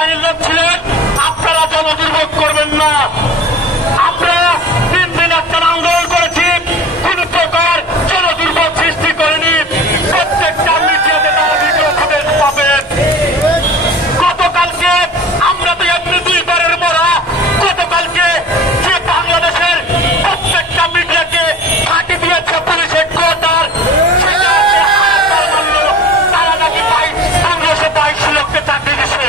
বাহিনীর লোক ছিলেন, আপনারা জনদুর্ভোগ করবেন না। আমরা 3 দিন একটা আন্দোলন করেছি, কোন প্রকার জনদুর্ভোগ সৃষ্টি করেনি। প্রত্যেকটা মিডিয়াতে তারা ভিডিও ফুটেজ পাবেন। গতকালকে আমরা তো এমনি 2 বারের মরা। গতকালকে যে বাংলাদেশের প্রত্যেকটা মিডিয়াকে ফাঁকি দিয়েছে পুলিশ হেডকোয়ার্টার, সেটা মানল। তারা নাকি 1522 লোককে চাকরি দিচ্ছে।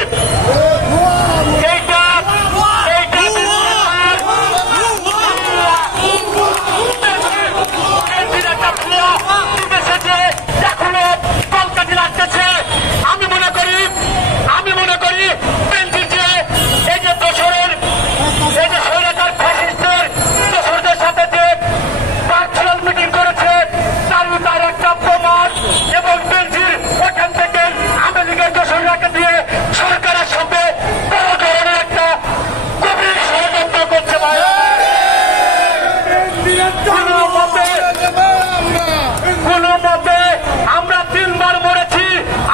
আমরা 3 বার মরেছি,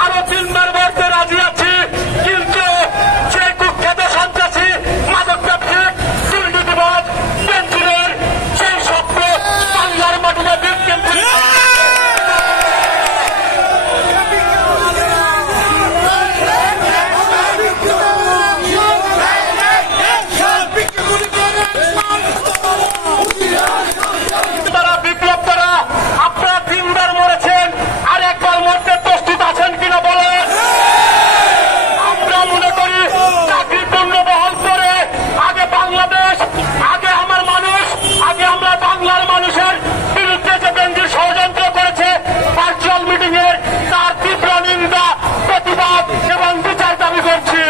আরো 3 বার মরতে রাজি আছি, কিন্তু যে কুখ্যাত সন্ত্রাসী, মাদক ব্যবসায়ী, দুর্নীতিবাজ বেনজিরের সেই স্বপ্ন বাংলার মাটিতে বিক্রিম তারা বিপ্লব করা। আপনারা 3 বার মরেছেন, আর 1 বার মরতে প্রস্তুত আছেন কিনা বলেন? আমরা মনে করি চাকরি পূর্ণবহাল করে আগে বাংলাদেশ, আগে আমার মানুষ, আগে আমরা বাংলার মানুষের বিরুদ্ধে যে বেনজির ষড়যন্ত্র করেছে ভার্চুয়াল মিটিং এর, তার তীব্র নিন্দা, প্রতিবাদ এবং বিচার দাবি করছি।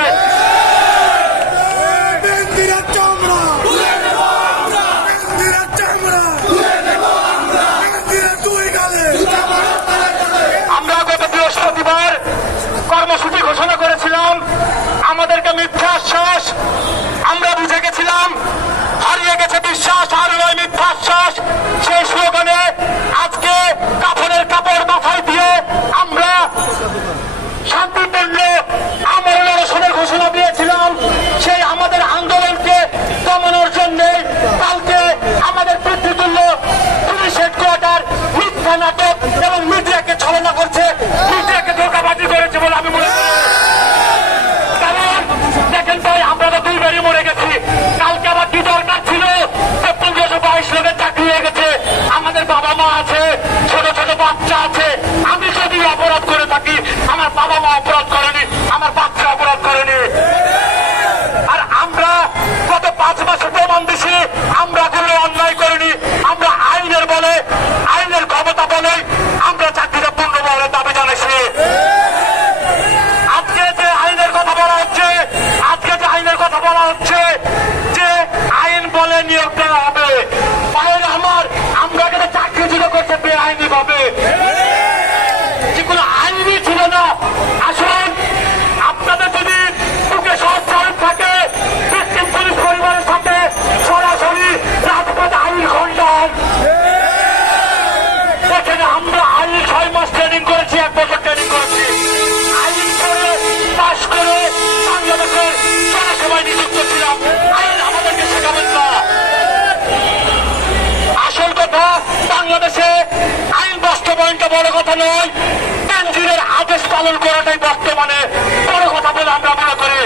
আমরা গত বৃহস্পতিবার কর্মসূচি ঘোষণা করেছিলাম, আমাদেরকে মিথ্যা আশ্বাস, আমরা বুঝে গেছিলাম হারিয়ে গেছে বিশ্বাস, আর নয় মিথ্যা আশ্বাস। সেই স্লোগানে আজকে কাফনের কাপড় মাথায় দিয়ে আমরা শান্তিপূর্ণ আমরণ অনশনের ঘোষণা দিয়েছিলাম। সেই আমাদের আন্দোলনকে দমানোর জন্য কালকে আমাদের পিতৃতুল্য পুলিশ হেডকোয়ার্টার মিথ্যা নাটক এবং মিডিয়াকে ছলনা করছে, মিডিয়াকে ধোঁকাবাজি করেছে বলে আমি মনে করি। কারণ দেখেন ভাই, আমরা তো 2 বারই মরে গেছি। কালকে আবার কি দরকার ছিল যে 1522 লোকের চাকরি হয়ে গেছে? আমাদের বাবা মা আছে, ছোট ছোট বাচ্চা আছে। আমি যদি অপরাধ করে থাকি, আমার বাবা মা অপরাধ করেনি, আমার বাচ্চা অপরাধ করেনি। আর আমরা গত 5 মাসে প্রমাণ দিছি আমরা কোনো অন্যায় করিনি। আমরা আইনের বলে, আইনের ক্ষমতা বলে আমরা চাকরিটা পূর্ণবহালের দাবি জানাইছি। আজকে যে আইনের কথা বলা হচ্ছে, আজকে যে আইনের কথা বলা হচ্ছে যে আইন বলে নিয়োগ দেওয়া হবে, আইন আমার আমরা কিন্তু চাকরি ছিল করছে বেআইনি ভাবে, যেগুলো আইনি ছিল না। আসুন, আপনাদের যদি বুকে সহজ থাকে, ভিকটিম পুলিশ পরিবারের সাথে সরাসরি রাজপথে আইন খণ্ডন। এখানে আমরা আইন 6 মাস ট্রেনিং করেছি, 1 বছর ট্রেনিং করেছি। আইন করে পাশ করে বাংলাদেশের জনসভায় নিযুক্ত ছিলাম। আইন আমাদেরকে শেখাবেন না। আসল কথা, বাংলাদেশে আইন বাস্তবায়নটা বড় কথা নয়, বেনজিরের আদেশ পালন করাটাই বর্তমানে বড় কথা বলে আমরা মনে করি।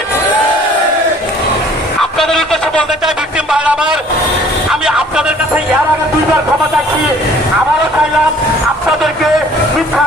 আপনাদের উদ্দেশ্যে বলতে চাই, ভিকটিম ভাইরা আমার, আমি আপনাদের কাছে এর আগে 2 বার ক্ষমা চাইছি, আবারও চাইলাম আপনাদেরকে মিথ্যা